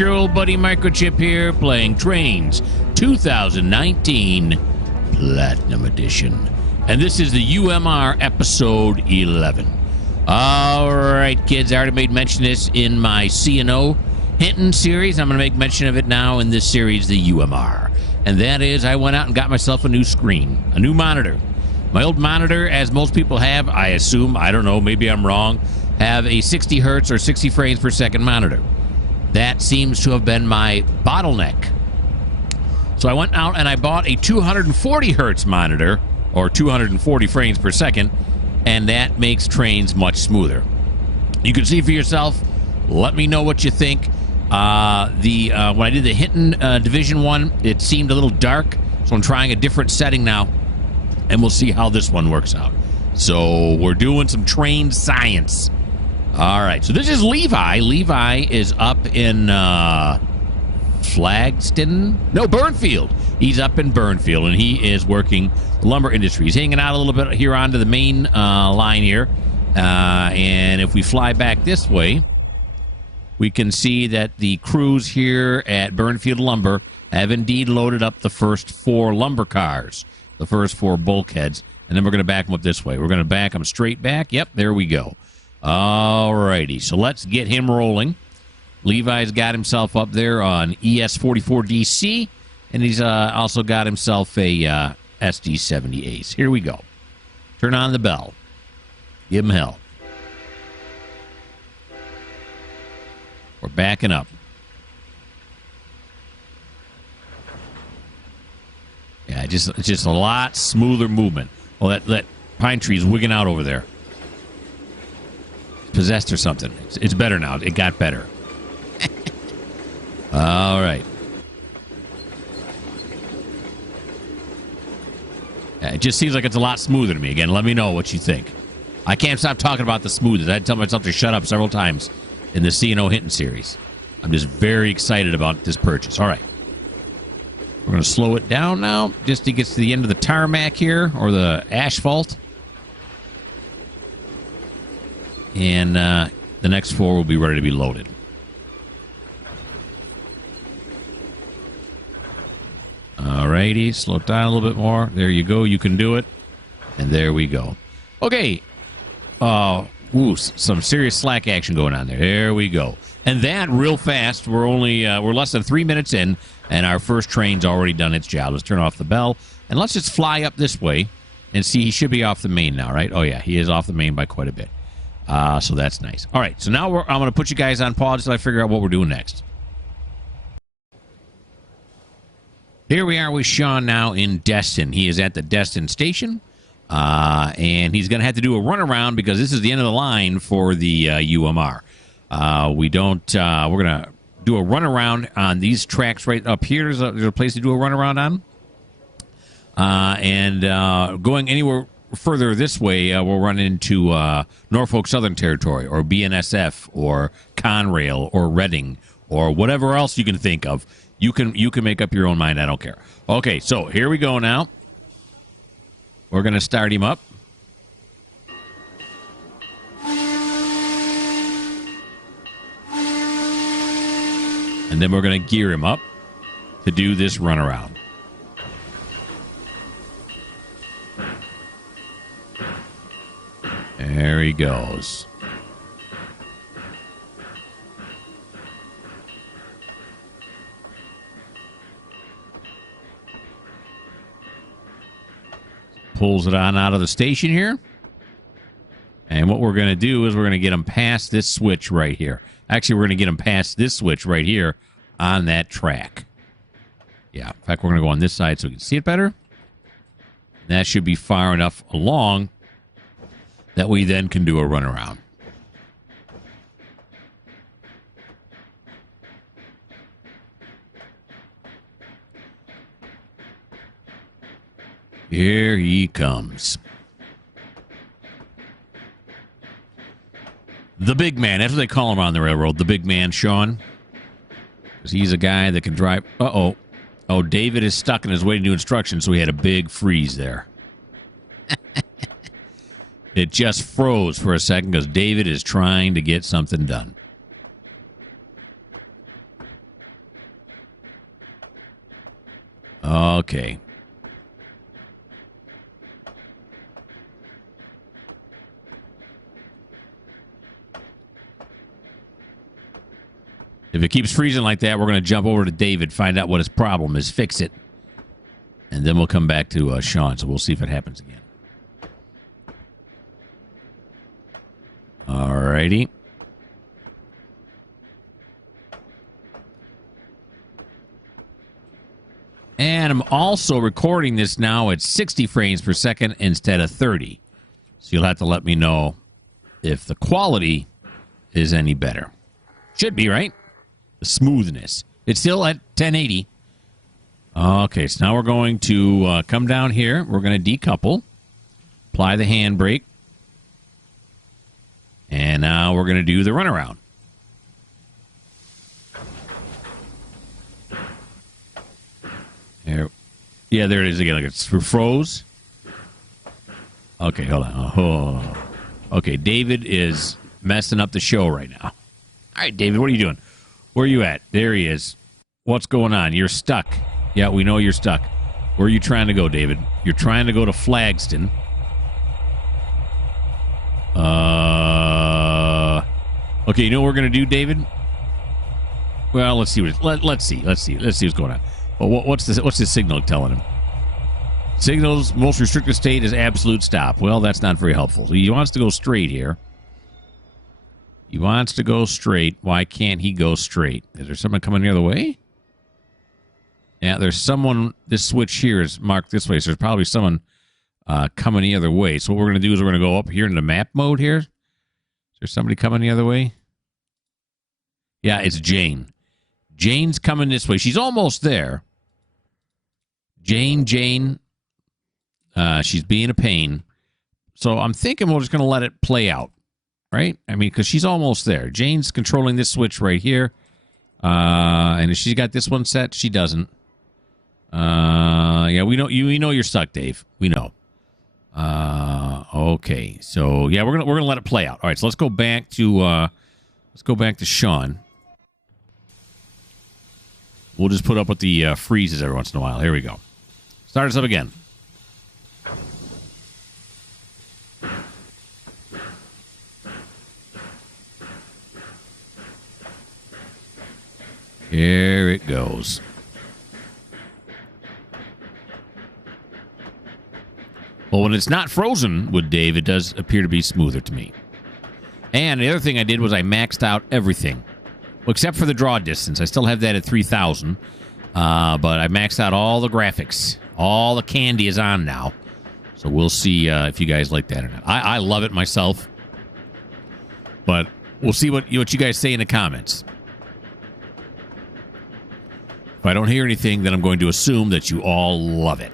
your old buddy Mikerowchip here, playing Trainz 2019 Platinum Edition. And this is the UMR episode 11. All right, kids, I already made mention of this in my C&O Hinton series. I'm going to make mention of it now in this series, the UMR. And that is, I went out and got myself a new screen, a new monitor. My old monitor, as most people have, I assume, I don't know, maybe I'm wrong, have a 60 hertz or 60 frames per second monitor. That seems to have been my bottleneck. So I went out and I bought a 240 hertz monitor, or 240 frames per second, and that makes Trainz much smoother. You can see for yourself. Let me know what you think. When I did the Hinton Division 1, it seemed a little dark, so I'm trying a different setting now, and we'll see how this one works out. So we're doing some Trainz science. All right, so this is Levi. Levi is up in Flagston? No, Burnfield. He's up in Burnfield, and he is working the lumber industry. He's hanging out a little bit here onto the main line here. And if we fly back this way, we can see that the crews here at Burnfield Lumber have indeed loaded up the first 4 lumber cars, the first 4 bulkheads, and then we're going to back them up this way. We're going to back them straight back. Yep, there we go. All righty, so let's get him rolling. Levi's got himself up there on ES44DC, and he's also got himself a SD70 Ace. Here we go. Turn on the bell. Give him hell. We're backing up. Yeah, it's just a lot smoother movement. Well, that pine tree's wigging out over there. Possessed or something. It's better now. It got better. All right. Yeah, it just seems like it's a lot smoother to me. Again, let me know what you think. I can't stop talking about the smoothness. I had to tell myself to shut up several times in the C&O Hinton series. I'm just very excited about this purchase. All right. We're going to slow it down now just to get to the end of the tarmac here, or the asphalt. And the next 4 will be ready to be loaded. Alrighty, slow it down a little bit more. There you go. You can do it. And there we go. Okay. Some serious slack action going on there. There we go. And that real fast. We're less than 3 minutes in, and our first train's already done its job. Let's turn off the bell, and let's just fly up this way and see. He should be off the main now, right? Oh yeah, he is off the main by quite a bit. So that's nice. All right, so now I'm going to put you guys on pause until I figure out what we're doing next. Here we are with Sean now in Destin. He is at the Destin station, and he's going to have to do a runaround because this is the end of the line for the UMR. We're going to do a runaround on these tracks right up here. There's a place to do a runaround on. Going anywhere further this way, we'll run into Norfolk Southern Territory, or BNSF, or Conrail, or Reading, or whatever else you can think of. You can make up your own mind. I don't care. Okay, so here we go now. We're going to start him up. And then we're going to gear him up to do this runaround. There he goes. Pulls it on out of the station here. And what we're going to do is we're going to get him past this switch right here. Actually, we're going to get him past this switch right here on that track. Yeah, in fact, we're going to go on this side so we can see it better. That should be far enough along that we then can do a runaround. Here he comes. The big man. That's what they call him on the railroad. The big man, Sean. Because he's a guy that can drive. Uh-oh. Oh, David is stuck in his way to do instructions, so he had a big freeze there. It just froze for a second because David is trying to get something done. Okay. If it keeps freezing like that, we're going to jump over to David, find out what his problem is, fix it, and then we'll come back to Sean. So we'll see if it happens again. All righty. And I'm also recording this now at 60 frames per second instead of 30. So you'll have to let me know if the quality is any better. Should be, right? The smoothness. It's still at 1080. Okay, so now we're going to come down here. We're going to decouple. Apply the handbrake. And now we're going to do the runaround. There. Yeah, there it is again. Look, it's froze. Okay, hold on. Oh. Okay, David is messing up the show right now. All right, David, what are you doing? Where are you at? There he is. What's going on? You're stuck. Yeah, we know you're stuck. Where are you trying to go, David? You're trying to go to Flagston. Okay, you know what we're going to do, David? Well, let's see. Let's see what's going on. Well, what's the signal telling him? Signal's most restricted state is absolute stop. Well, that's not very helpful. So he wants to go straight here. He wants to go straight. Why can't he go straight? Is there someone coming the other way? Yeah, there's someone. This switch here is marked this way, so there's probably someone coming the other way. So what we're going to do is we're going to go up here into map mode here. Is there somebody coming the other way? Yeah, it's Jane. Jane's coming this way. She's almost there. Jane. She's being a pain. So I'm thinking we're just going to let it play out. Right? I mean, because she's almost there. Jane's controlling this switch right here. And if she's got this one set, she doesn't. Yeah, we know you're stuck, Dave. We know. Okay. So yeah, we're gonna let it play out. All right, so let's go back to Sean. We'll just put up with the freezes every once in a while. Here we go. Start us up again. Here it goes. Well, when it's not frozen with Dave, it does appear to be smoother to me. And the other thing I did was I maxed out everything. Well, except for the draw distance. I still have that at 3,000. But I maxed out all the graphics. All the candy is on now. So we'll see if you guys like that or not. I love it myself. But we'll see what you guys say in the comments. If I don't hear anything, then I'm going to assume that you all love it.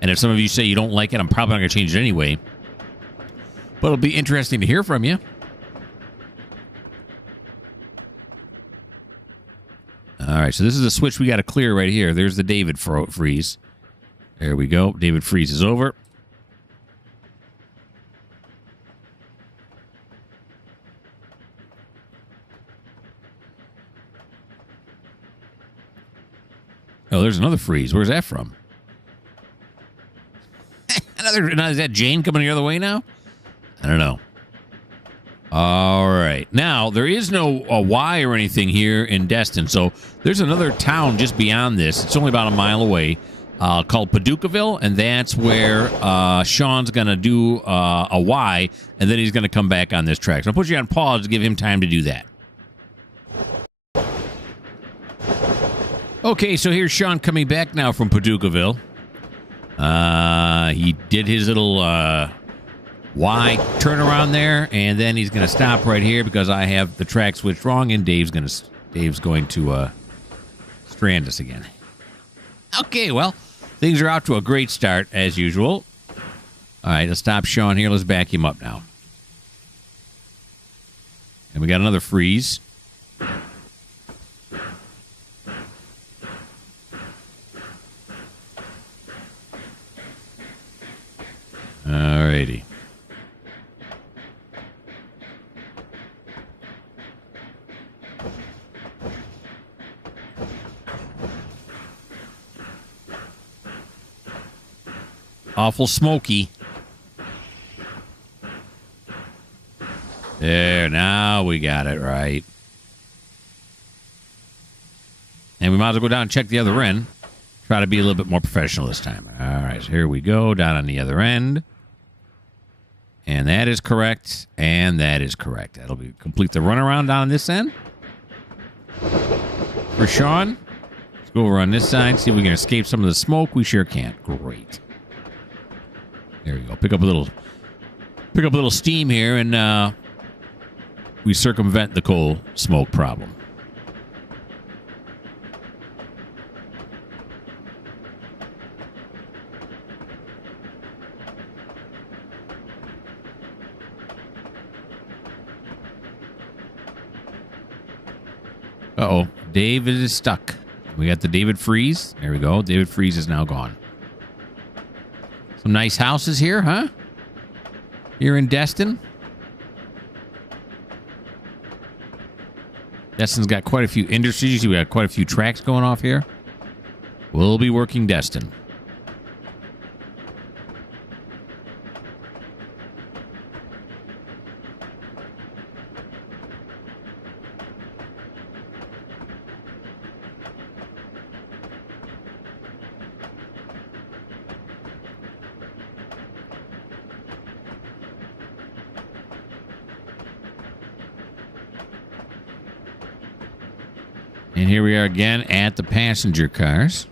And if some of you say you don't like it, I'm probably not going to change it anyway. But it'll be interesting to hear from you. All right, so this is a switch we got to clear right here. There's the David freeze. There we go. David freezes over. Oh, there's another freeze. Where's that from? Now, is that Jane coming the other way now? I don't know. All right. Now, there is no Y or anything here in Destin, so there's another town just beyond this. It's only about a mile away called Paducahville, and that's where Sean's going to do a Y, and then he's going to come back on this track. So I'll put you on pause to give him time to do that. Okay, so here's Sean coming back now from Paducahville. He did his little Y turnaround there, and then he's going to stop right here because I have the track switched wrong, and Dave's going to strand us again. Okay, well, things are out to a great start as usual. All right, let's stop Sean here. Let's back him up now. And we got another freeze. Alrighty. Awful smoky. There, now we got it right. And we might as well go down and check the other end. Try to be a little bit more professional this time. All right, so here we go, down on the other end. And that is correct, and that is correct. That'll be complete the runaround down on this end. For Sean, let's go over on this side, see if we can escape some of the smoke. We sure can't. Great. There we go. Pick up a little steam here, and we circumvent the coal smoke problem. Uh-oh. David is stuck. We got the David freeze. There we go. David freeze is now gone. Some nice houses here, huh? Here in Destin. Destin's got quite a few industries. We got quite a few tracks going off here. We'll be working Destin. And here we are again at the passenger cars.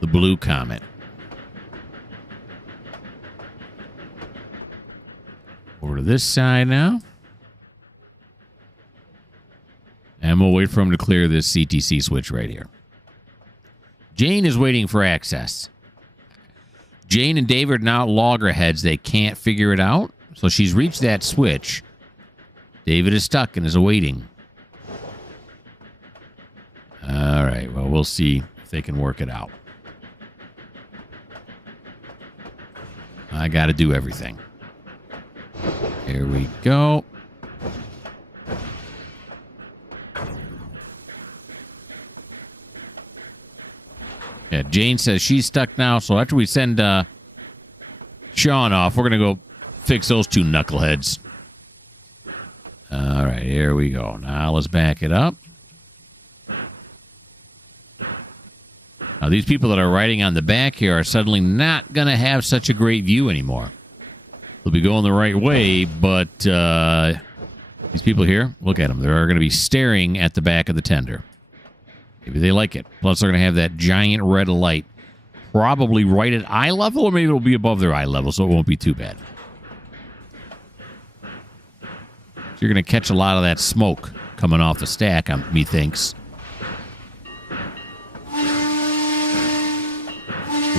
The Blue Comet. Over to this side now. And we'll wait for him to clear this CTC switch right here. Jane is waiting for access. Jane and David are now loggerheads. They can't figure it out. So she's reached that switch. David is stuck and is awaiting. All right. Well, we'll see if they can work it out. I got to do everything. Here we go. Yeah, Jane says she's stuck now, so after we send Sean off, we're going to go fix those two knuckleheads. All right, here we go. Now let's back it up. Now, these people that are riding on the back here are suddenly not going to have such a great view anymore. They'll be going the right way, but these people here, look at them. They're going to be staring at the back of the tender. Maybe they like it. Plus, they're going to have that giant red light probably right at eye level, or maybe it'll be above their eye level, so it won't be too bad. So you're going to catch a lot of that smoke coming off the stack, methinks.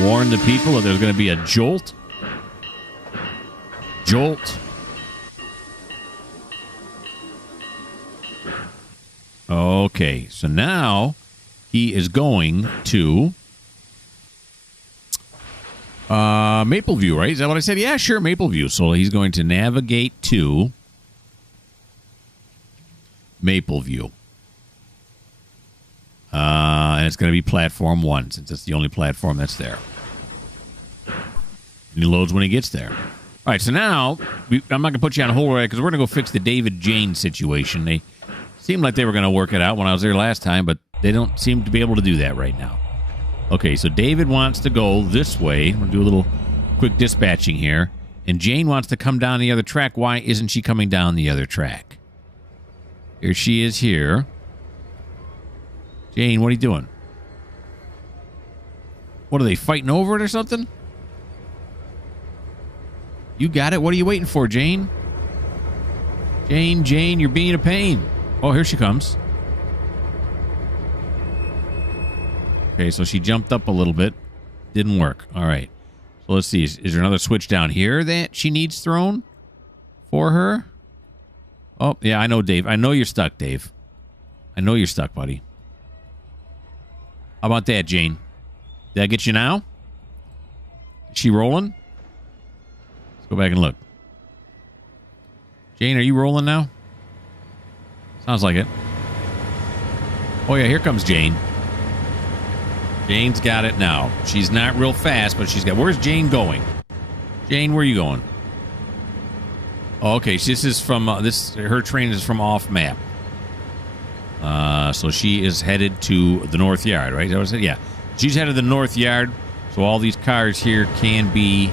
Warn the people that there's going to be a jolt. Jolt. Okay, so now he is going to Mapleview, right? Is that what I said? Yeah, sure, Mapleview. So he's going to navigate to Mapleview. And it's going to be platform 1, since it's the only platform that's there. And he loads when he gets there. All right, so now, I'm not going to put you on hold, right, because we're going to go fix the David Jane situation. They seemed like they were going to work it out when I was there last time, but they don't seem to be able to do that right now. Okay, so David wants to go this way. We'll do a little quick dispatching here. And Jane wants to come down the other track. Why isn't she coming down the other track? Here she is here. Jane, what are you doing? What, are they fighting over it or something? You got it. What are you waiting for, Jane? Jane, you're being a pain. Oh, here she comes. Okay, so she jumped up a little bit. Didn't work. All right. So let's see. Is there another switch down here that she needs thrown for her? Oh, yeah, I know, Dave. I know you're stuck, Dave. I know you're stuck, buddy. How about that, Jane? Did that get you now? Is she rolling? Let's go back and look. Jane, are you rolling now? Sounds like it. Oh, yeah, here comes Jane. Jane's got it now. She's not real fast, but she's got... Where's Jane going? Jane, where are you going? Oh, okay, this is from... her train is from off map. So she is headed to the North Yard, right? Is that what I said? Yeah. She's headed to the North Yard, so all these cars here can be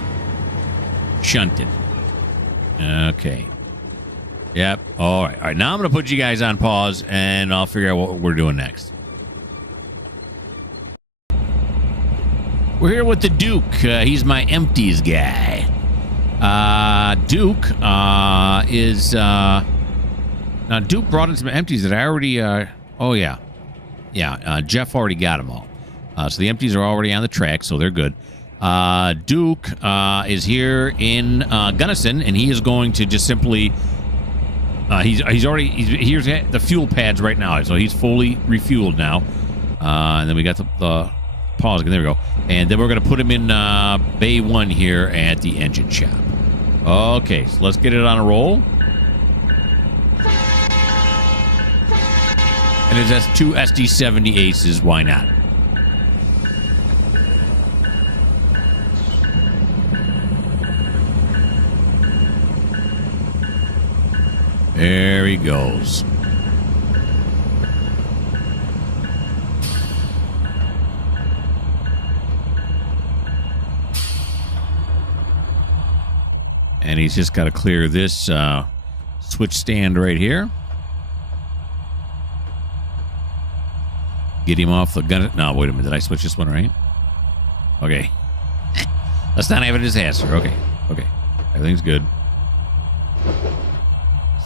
shunted. Okay. Yep. All right. All right. Now I'm going to put you guys on pause, and I'll figure out what we're doing next. We're here with the Duke. He's my empties guy. Duke is... now, Duke brought in some empties that I already... oh, yeah. Yeah, Jeff already got them all. So the empties are already on the track, so they're good. Duke is here in Gunnison, and he is going to just simply... he's here's the fuel pads right now, so he's fully refueled now. And then we got the pause again. There we go. And then we're going to put him in Bay 1 here at the engine shop. Okay, so let's get it on a roll. And it has 2 SD70 Aces. Why not? There he goes. And he's just got to clear this switch stand right here. Get him off the gun. No, wait a minute. Did I switch this one right? Okay. Let's not have a disaster. Okay. Okay. Everything's good.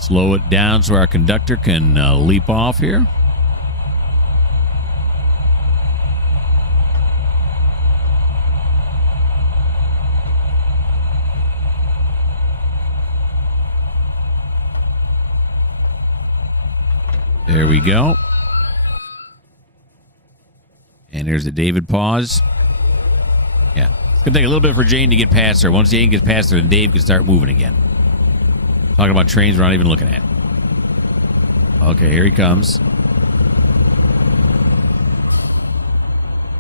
Slow it down so our conductor can leap off here. There we go. And there's the David pause. Yeah. It's going to take a little bit for Jane to get past her. Once Jane gets past her, then Dave can start moving again. Talking about trains we're not even looking at. Okay, here he comes.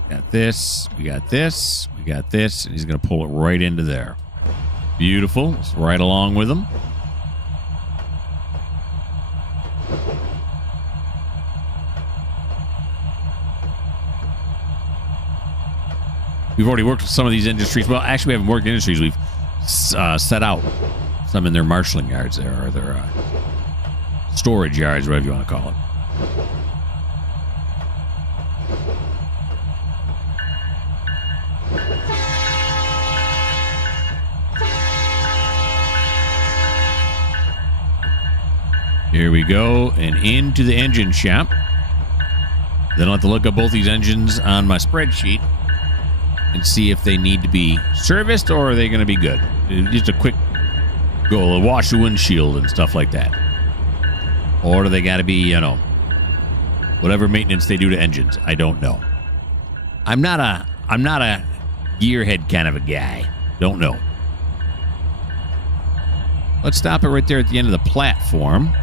Got this. We got this. We got this. And he's going to pull it right into there. Beautiful. It's right along with him. We've already worked with some of these industries. Well, actually, we haven't worked in industries. We've set out some in their marshalling yards there, or their storage yards, whatever you want to call it. Here we go, and into the engine shop. Then I'll have to look up both these engines on my spreadsheet and see if they need to be serviced or are they going to be good. Just a quick go, wash the windshield and stuff like that. Or do they got to be, you know, whatever maintenance they do to engines? I don't know. I'm not a gearhead kind of a guy. Don't know. Let's stop it right there at the end of the platform.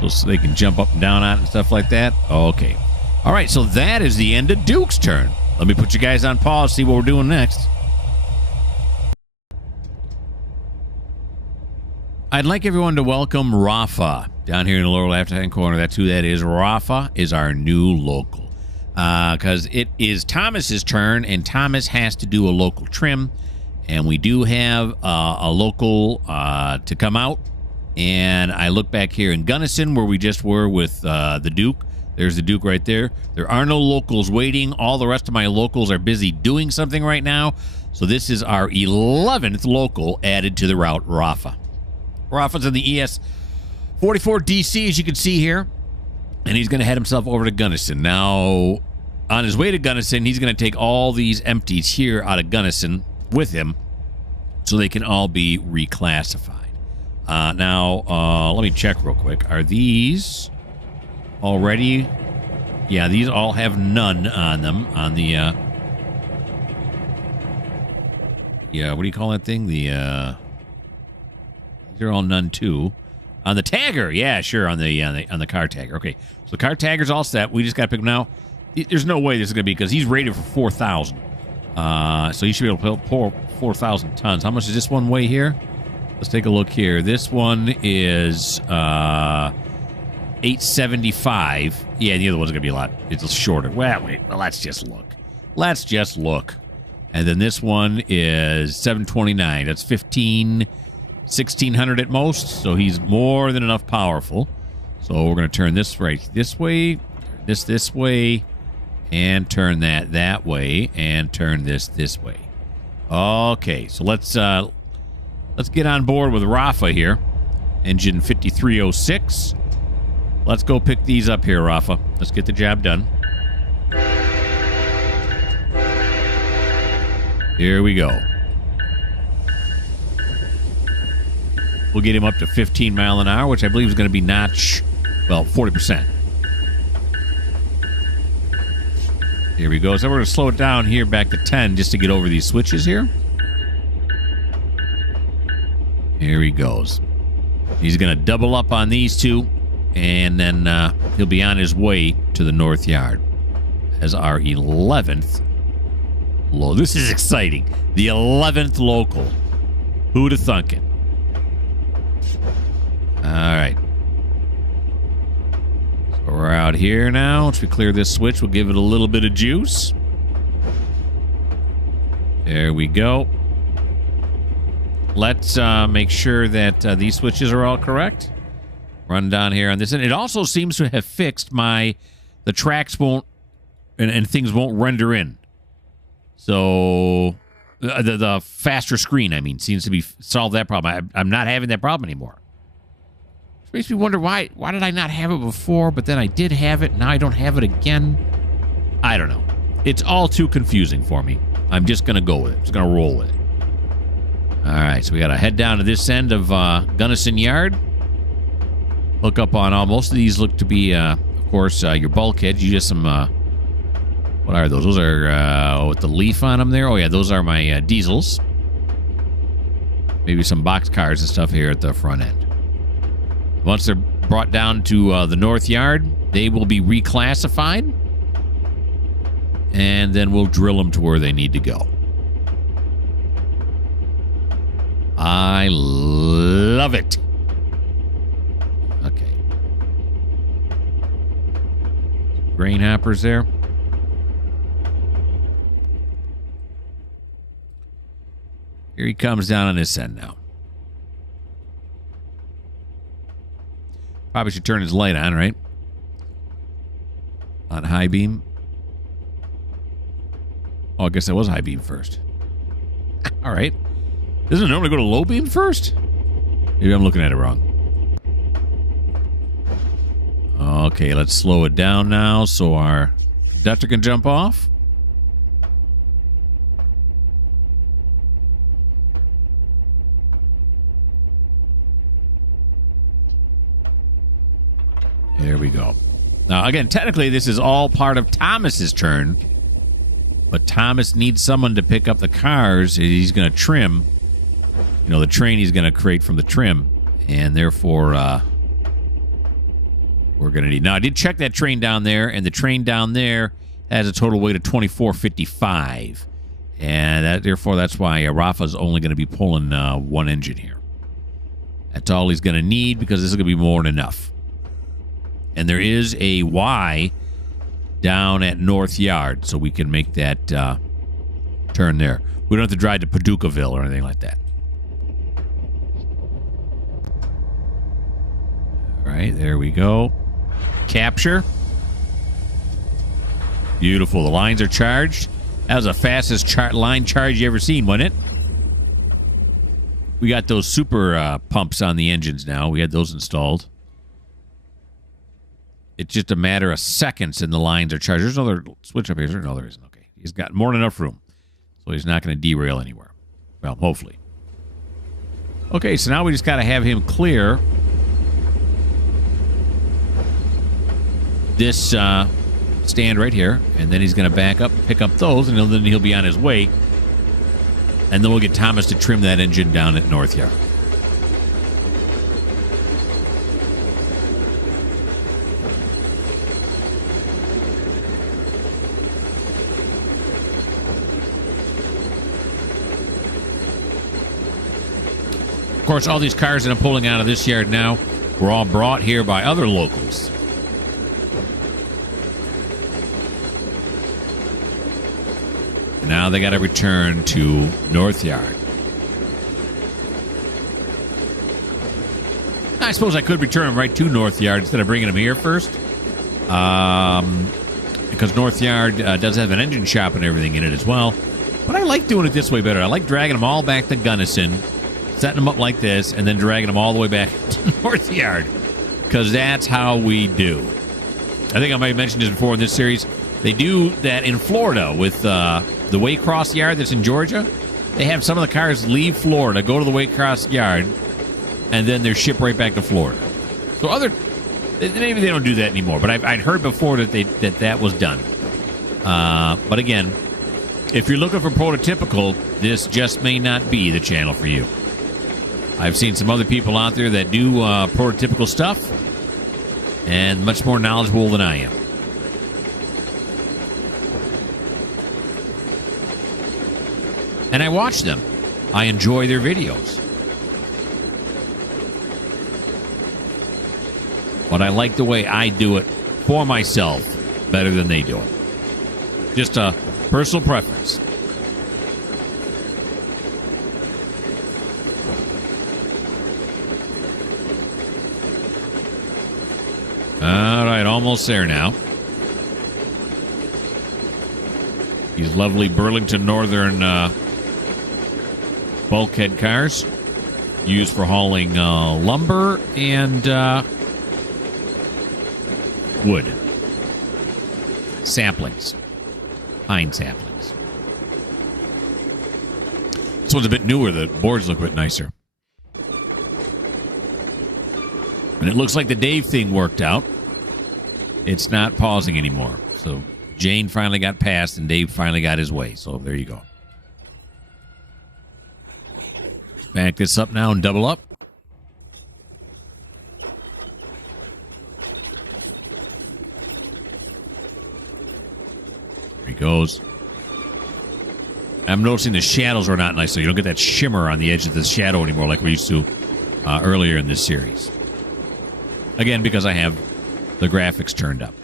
So they can jump up and down on it and stuff like that. Okay. All right, so that is the end of Duke's turn. Let me put you guys on pause, see what we're doing next. I'd like everyone to welcome Rafa down here in the lower left-hand corner. That's who that is. Rafa is our new local. Because it is Thomas's turn, and Thomas has to do a local trim. And we do have a local to come out. And I look back here in Gunnison, where we just were with the Duke. There's the Duke right there. There are no locals waiting. All the rest of my locals are busy doing something right now. So this is our 11th local added to the route, Rafa. Rafa's in the ES 44 DC, as you can see here. And he's going to head himself over to Gunnison. Now, on his way to Gunnison, he's going to take all these empties here out of Gunnison with him so they can all be reclassified. Now, let me check real quick. Are these already? Yeah, these all have none on them. On the, yeah, what do you call that thing? The, these are all none too. On the tagger, yeah, sure, on the car tagger. Okay, so the car tagger's all set. We just got to pick him now. There's no way this is going to be because he's rated for 4,000. So he should be able to pull 4,000 tons. How much does this one weigh here? Let's take a look here. This one is 875. Yeah, the other one's going to be a lot. It's shorter. Well, wait. Well, let's just look. Let's just look. And then this one is 729. That's 1,600 at most. So he's more than enough powerful. So we're going to turn this right this way, this way, and turn that way, and turn this way. Okay, so let's get on board with Rafa here. Engine 5306. Let's go pick these up here, Rafa. Let's get the job done. Here we go. We'll get him up to 15 mile an hour, which I believe is going to be notch, well, 40%. Here we go. So we're going to slow it down here back to 10 just to get over these switches here. Here he goes. He's going to double up on these two, and then he'll be on his way to the North Yard as our 11th local. This is exciting. The 11th local. Who'd have thunk it? All right. So we're out here now. Once we clear this switch, we'll give it a little bit of juice. There we go. Let's make sure that these switches are all correct. Run down here on this. And it also seems to have fixed the tracks won't, and things won't render in. So the faster screen, I mean, seems to be solved that problem. I'm not having that problem anymore. Which makes me wonder why did I not have it before, but then I did have it, now I don't have it again? I don't know. It's all too confusing for me. I'm just going to go with it. Just going to roll with it. All right, so we got to head down to this end of Gunnison Yard. Look up on all. Most of these look to be, of course, your bulkheads. You just some, what are those? Those are with the leaf on them there. Oh, yeah, those are my diesels. Maybe some box cars and stuff here at the front end. Once they're brought down to the North Yard, they will be reclassified. And then we'll drill them to where they need to go. I love it. Okay. Grain hoppers there. Here he comes down on this end now. Probably should turn his light on, right? On high beam. Oh, I guess that was high beam first. All right. Doesn't it normally go to low beam first? Maybe I'm looking at it wrong. Okay, let's slow it down now so our conductor can jump off. There we go. Now, again, technically, this is all part of Thomas's turn. But Thomas needs someone to pick up the cars. He's going to trim. You know, the train he's going to create from the trim. And therefore, we're going to need... Now, I did check that train down there. And the train down there has a total weight of 2455. And therefore, that's why Rafa's only going to be pulling one engine here. That's all he's going to need because this is going to be more than enough. And there is a Y down at North Yard, so we can make that turn there. We don't have to drive to Paducahville or anything like that. All right, there we go. Capture. Beautiful. The lines are charged. That was the fastest line charge you ever seen, wasn't it? We got those super pumps on the engines now. We had those installed. It's just a matter of seconds and the lines are charged. There's another switch up here. No, there isn't. Okay. He's got more than enough room. So he's not going to derail anywhere. Well, hopefully. Okay, so now we just got to have him clear this stand right here. And then he's going to back up and pick up those. And then he'll be on his way. And then we'll get Thomas to trim that engine down at North Yard. Of course, all these cars that I'm pulling out of this yard now were all brought here by other locals. Now they got to return to North Yard. I suppose I could return them right to North Yard instead of bringing them here first. Because North Yard does have an engine shop and everything in it as well. But I like doing it this way better. I like dragging them all back to Gunnison, setting them up like this, and then dragging them all the way back to North Yard. Because that's how we do. I think I might have mentioned this before in this series. They do that in Florida with the Waycross Yard that's in Georgia. They have some of the cars leave Florida, go to the Waycross Yard, and then they're shipped right back to Florida. So maybe they don't do that anymore, but I'd heard before that that was done. But again, if you're looking for prototypical, this just may not be the channel for you. I've seen some other people out there that do prototypical stuff, and much more knowledgeable than I am. And I watch them. I enjoy their videos. But I like the way I do it for myself better than they do it. Just a personal preference. All right, almost there now. These lovely Burlington Northern bulkhead cars used for hauling lumber and wood. Samplings. Pine samplings. This one's a bit newer. The boards look a bit nicer. And it looks like the Dave thing worked out. It's not pausing anymore. So Jane finally got past and Dave finally got his way. So there you go. Back this up now and double up. There he goes. I'm noticing the shadows are not nice, so you don't get that shimmer on the edge of the shadow anymore like we used to earlier in this series. Again, because I have the graphics turned up.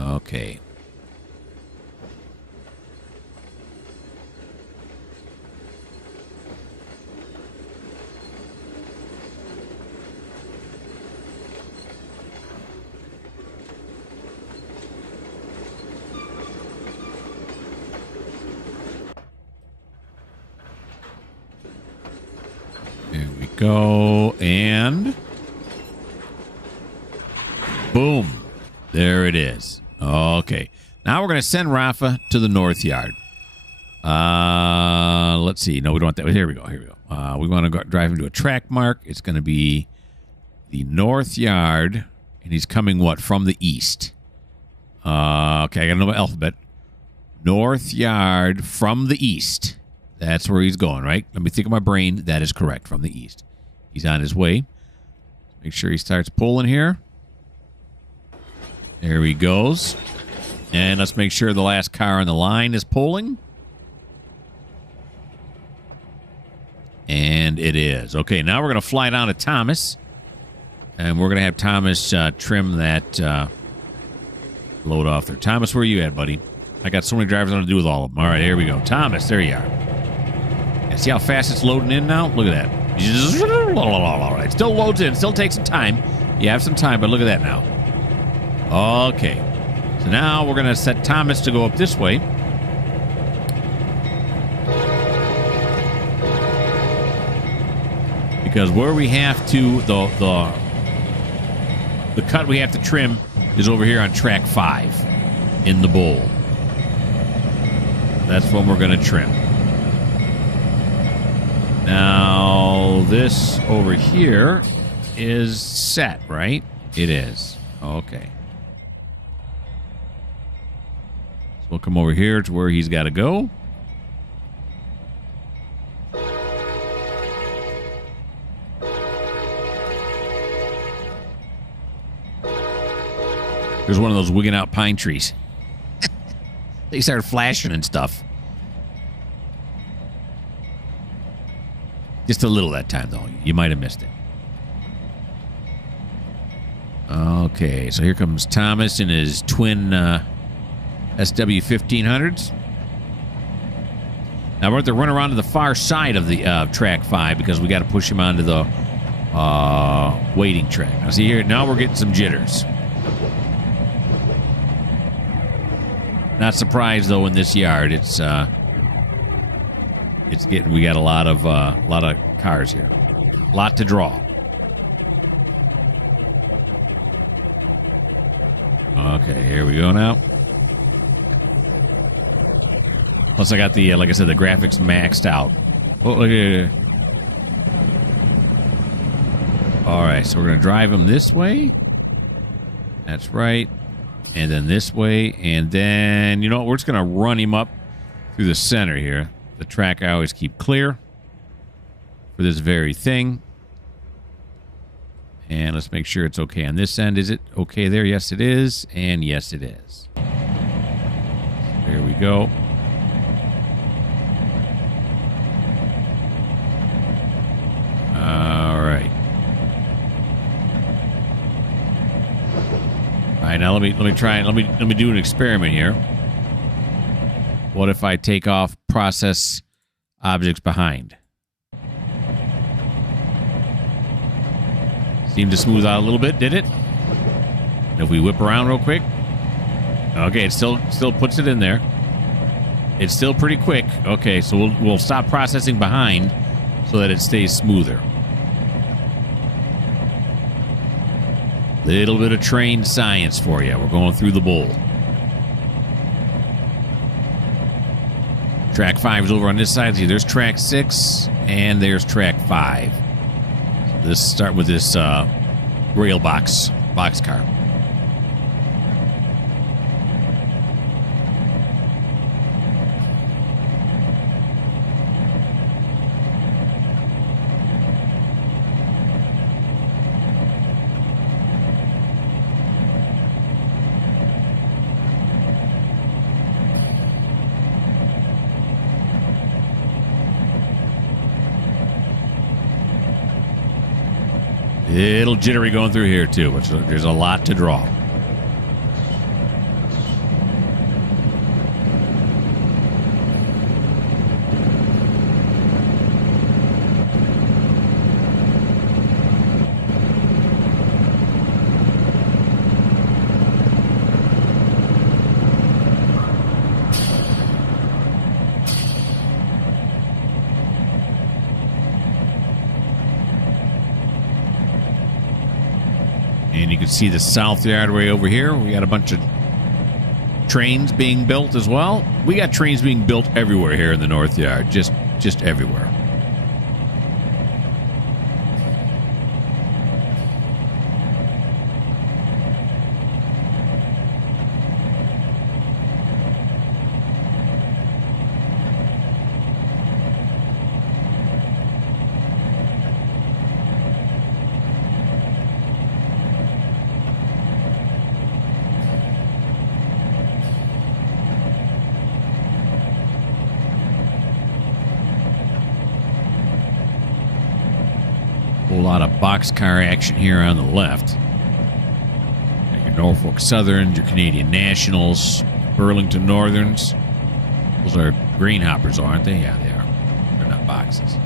Okay. There we go, and boom. There it is. Okay. Now we're going to send Rafa to the North Yard. Let's see. No, we don't want that. Here we go. Here we go. We want to go drive him to a track mark. It's going to be the North Yard, and he's coming, what, from the east. Okay, I got to know my alphabet. North Yard from the east. That's where he's going, right? Let me think of my brain. That is correct, from the east. He's on his way. Make sure he starts pulling here. There he goes. And let's make sure the last car on the line is pulling. And it is. Okay, now we're going to fly down to Thomas. And we're going to have Thomas trim that load off there. Thomas, where are you at, buddy? I got so many drivers I want to do with all of them. All right, here we go. Thomas, there you are. Yeah, see how fast it's loading in now? Look at that. It still loads in. Still takes some time. You have some time, but look at that now. Okay. So now we're going to set Thomas to go up this way. Because where we have to, the cut we have to trim is over here on track 5 in the bowl. That's when we're going to trim. Now, this over here is set, right? It is. Okay. So we'll come over here to where he's got to go. There's one of those wigging out pine trees. They started flashing and stuff. Just a little that time, though. You might have missed it. Okay, so here comes Thomas in his twin SW1500s. Now we're going to run around to the far side of the track 5 because we got to push him onto the waiting track. Now see here, now we're getting some jitters. Not surprised though in this yard. It's getting. We got a lot of cars here. A lot to draw. Okay, here we go now. Plus, I got the like I said, the graphics maxed out. Oh, look at it. All right, so we're gonna drive him this way. That's right. And then this way, and then, you know what, we're just going to run him up through the center here. The track I always keep clear for this very thing. And let's make sure it's okay on this end. Is it okay there? Yes, it is. And yes, it is. There we go. All right. All right, now let me do an experiment here. What if I take off process objects behind? Seemed to smooth out a little bit, did it? And if we whip around real quick, okay, it still puts it in there. It's still pretty quick. Okay, so we'll stop processing behind so that it stays smoother. Little bit of trained science for you. We're going through the bowl. Track 5 is over on this side. See, there's track 6 and there's track 5. Let's start with this rail box car. Little jittery going through here, too, which there's a lot to draw. And you can see the south yard way over here. We got a bunch of trains being built as well. We got trains being built everywhere here in the north yard, just everywhere. A lot of boxcar action here on the left. Got your Norfolk Southerns, your Canadian Nationals, Burlington Northerns. Those are grain hoppers, aren't they? Yeah, they are. They're not boxes.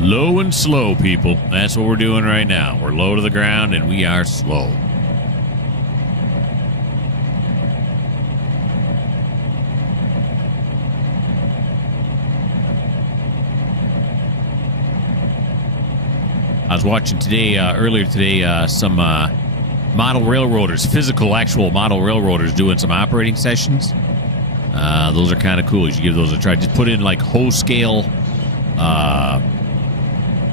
Low and slow, people. That's what we're doing right now. We're low to the ground and we are slow. I was watching today, earlier today, some model railroaders, actual model railroaders doing some operating sessions. Those are kind of cool. You should give those a try. Just put in like whole scale,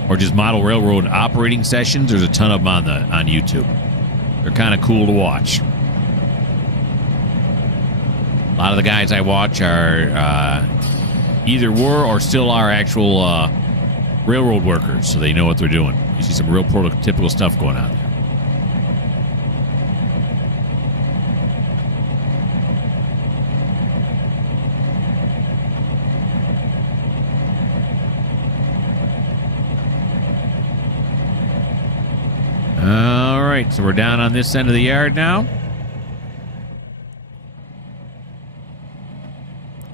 or just model railroad operating sessions. There's a ton of them on YouTube. They're kind of cool to watch. A lot of the guys I watch are either were or still are actual railroad workers, so they know what they're doing. You see some real prototypical stuff going on there. All right, so we're down on this end of the yard now.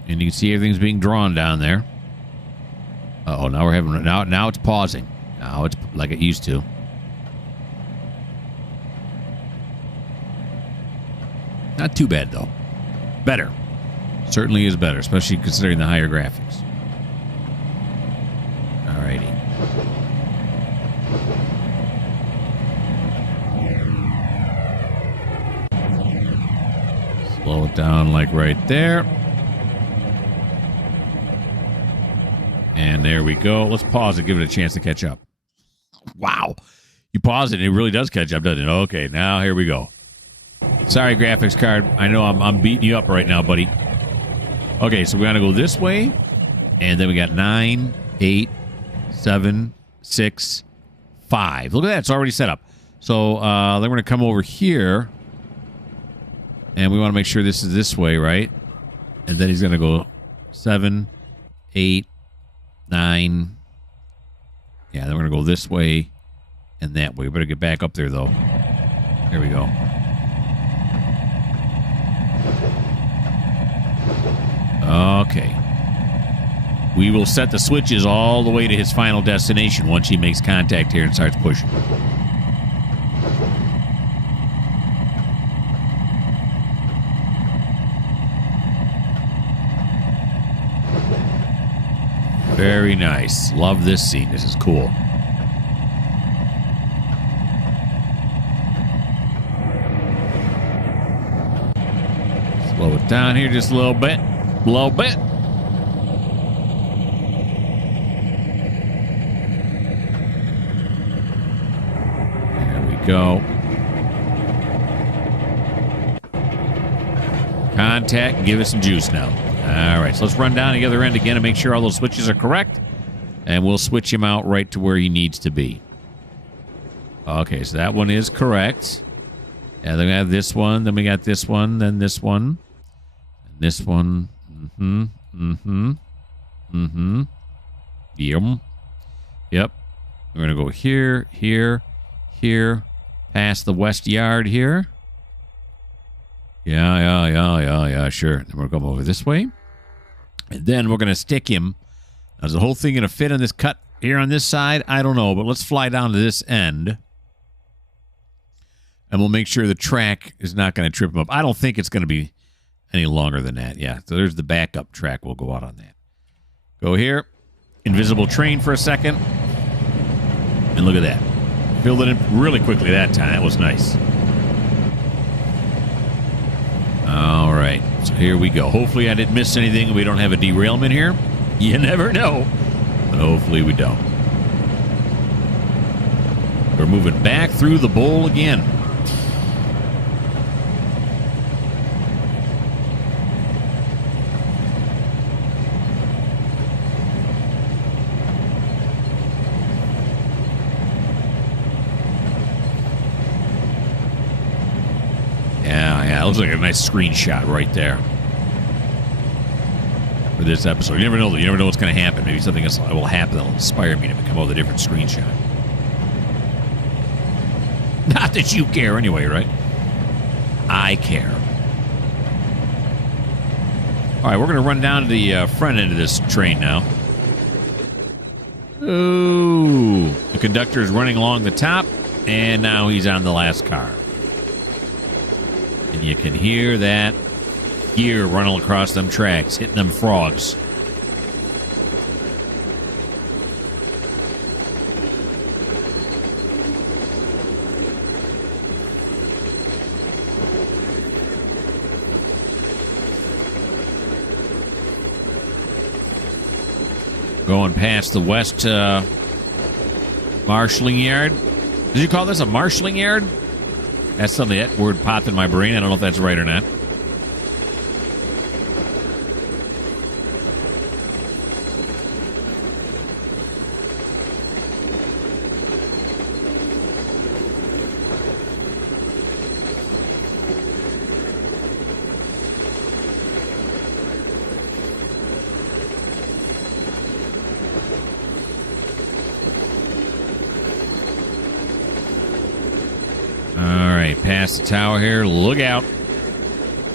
And you can see everything's being drawn down there. Uh-oh, now we're having now it's pausing. Now it's like it used to. Not too bad though. Better. Certainly is better, especially considering the higher graphics. Alrighty. Slow it down like right there. And there we go. Let's pause and give it a chance to catch up. Wow. You pause it and it really does catch up, doesn't it? Okay, now here we go. Sorry, graphics card. I know I'm beating you up right now, buddy. Okay, so we're going to go this way. And then we got 9, 8, 7, 6, 5. Look at that. It's already set up. So then we're going to come over here. And we want to make sure this is this way, right? And then he's going to go 7, 8, 9. Yeah, then we're going to go this way and that way. We better get back up there, though. There we go. Okay. We will set the switches all the way to his final destination once he makes contact here and starts pushing. Very nice. Love this scene. This is cool. Slow it down here just a little bit. A little bit. There we go. Contact and give us some juice now. All right, so let's run down the other end again and make sure all those switches are correct. And we'll switch him out right to where he needs to be. Okay, so that one is correct. And then we have this one, then we got this one, then this one. And this one. Yep. We're going to go here, here, here, past the west yard here. Yeah, sure. Then we're going to go over this way. And then we're going to stick him. Now, is the whole thing going to fit on this cut here on this side? I don't know, but let's fly down to this end. And we'll make sure the track is not going to trip him up. I don't think it's going to be any longer than that. Yeah, so there's the backup track. We'll go out on that. Go here. Invisible train for a second. And look at that. Filled it in really quickly that time. That was nice. All right, so here we go. Hopefully I didn't miss anything. We don't have a derailment here. You never know, but hopefully we don't. We're moving back through the bowl again. Yeah, it looks like a nice screenshot right there for this episode. You never know, though. You never know what's going to happen. Maybe something else will happen that will inspire me to come up with a different screenshot. Not that you care anyway, right? I care. All right, we're going to run down to the front end of this train now. Ooh. The conductor is running along the top, and now he's on the last car. And you can hear that gear running across them tracks, hitting them frogs. Going past the west marshalling yard. Did you call this a marshalling yard? That's something, that word popped in my brain. I don't know if that's right or not. right, past the tower here. Look out.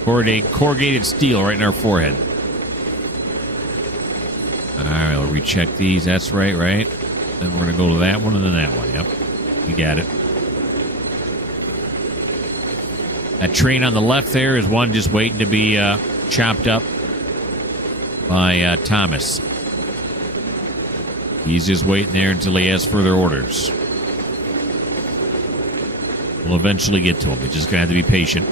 Corrugated steel right in our forehead. All right, we'll recheck these. That's right? Then we're going to go to that one and then that one. Yep, you got it. That train on the left there is one just waiting to be chopped up by Thomas. He's just waiting there until he has further orders. We'll eventually get to him. He's just going to have to be patient.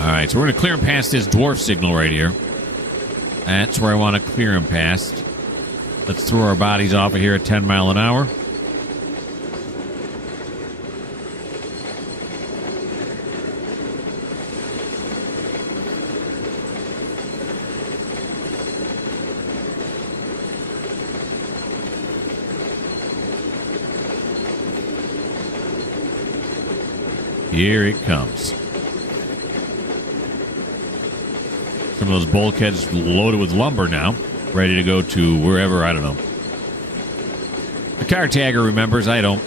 All right, so we're going to clear him past this dwarf signal right here. That's where I want to clear him past. Let's throw our bodies off of here at 10 mile an hour. Here it comes. Some of those bulkheads loaded with lumber now, ready to go to wherever, I don't know. The car tagger remembers, I don't.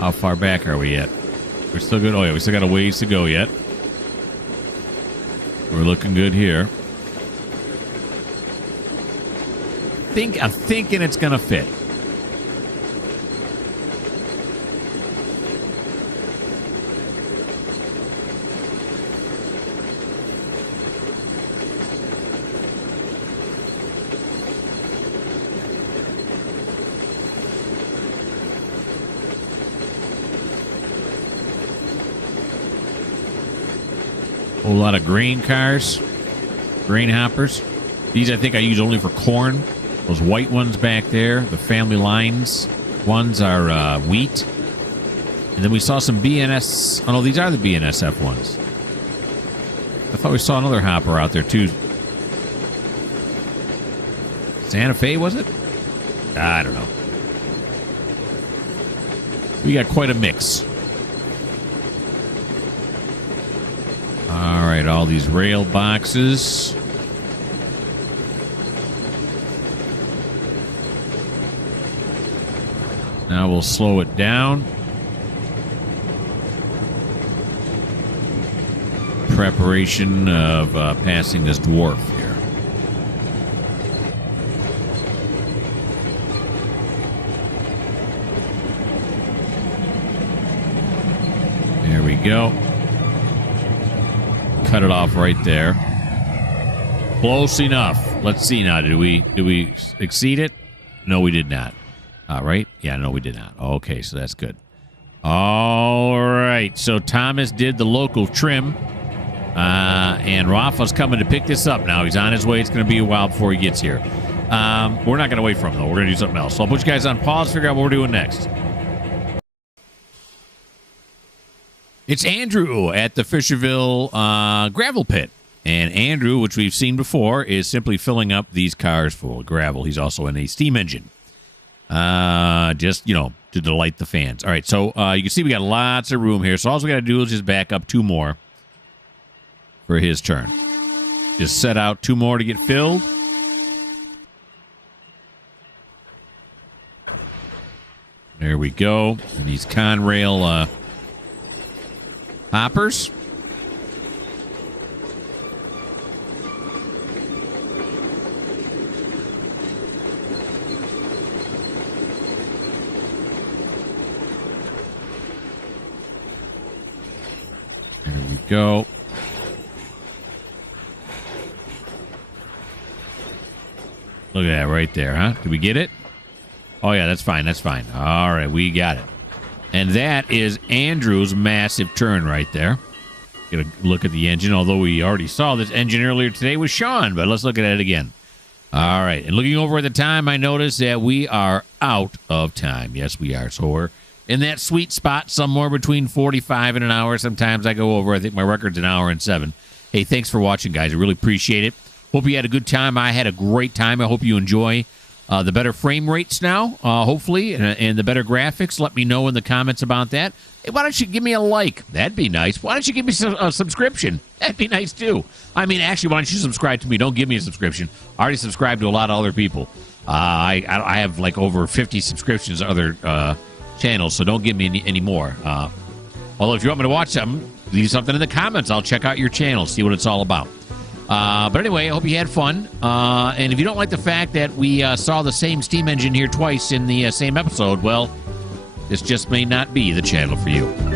How far back are we yet? We're still good. Oh yeah, we still got a ways to go yet. We're looking good here. I'm thinking it's going to fit. A whole lot of grain cars, grain hoppers. These I think I use only for corn. Those white ones back there, the family lines ones are wheat. And then we saw some BNS. Oh, no, these are the BNSF ones. I thought we saw another hopper out there, too. Santa Fe, was it? I don't know. We got quite a mix. All right, all these rail boxes. Now we'll slow it down. Preparation of passing this dwarf here. There we go. Cut it off right there. Close enough. Let's see now. Did we exceed it? No, we did not. Right? Yeah, no, we did not. Okay, so that's good. All right. So Thomas did the local trim. And Rafa's coming to pick this up now. He's on his way. It's going to be a while before he gets here. We're not going to wait for him, though. We're going to do something else. So I'll put you guys on pause, figure out what we're doing next. It's Andrew at the Fisherville gravel pit. And Andrew, which we've seen before, is simply filling up these cars full of gravel. He's also in a steam engine. Just, to delight the fans. All right, so you can see we got lots of room here. So all we got to do is just back up two more for his turn. Just set out two more to get filled. There we go. And these Conrail hoppers. There we go. Look at that right there, huh? Did we get it? Oh, yeah, that's fine. That's fine. All right, we got it. And that is Andrew's massive turn right there. Get a look at the engine, although we already saw this engine earlier today with Sean, but let's look at it again. All right, and looking over at the time, I noticed that we are out of time. Yes, we are. So we're in that sweet spot somewhere between 45 and an hour. Sometimes I go over. I think my record's an hour and 7. Hey, thanks for watching, guys. I really appreciate it. Hope you had a good time. I had a great time. I hope you enjoy the better frame rates now, hopefully, and the better graphics. Let me know in the comments about that. Hey, why don't you give me a like? That'd be nice. Why don't you give me a subscription? That'd be nice, too. I mean, actually, why don't you subscribe to me? Don't give me a subscription. I already subscribe to a lot of other people. I have like over 50 subscriptions to other channels, so don't give me any more. Although if you want me to watch something, leave something in the comments. I'll check out your channel, see what it's all about. But anyway, I hope you had fun. And if you don't like the fact that we saw the same steam engine here twice in the same episode, well, this just may not be the channel for you.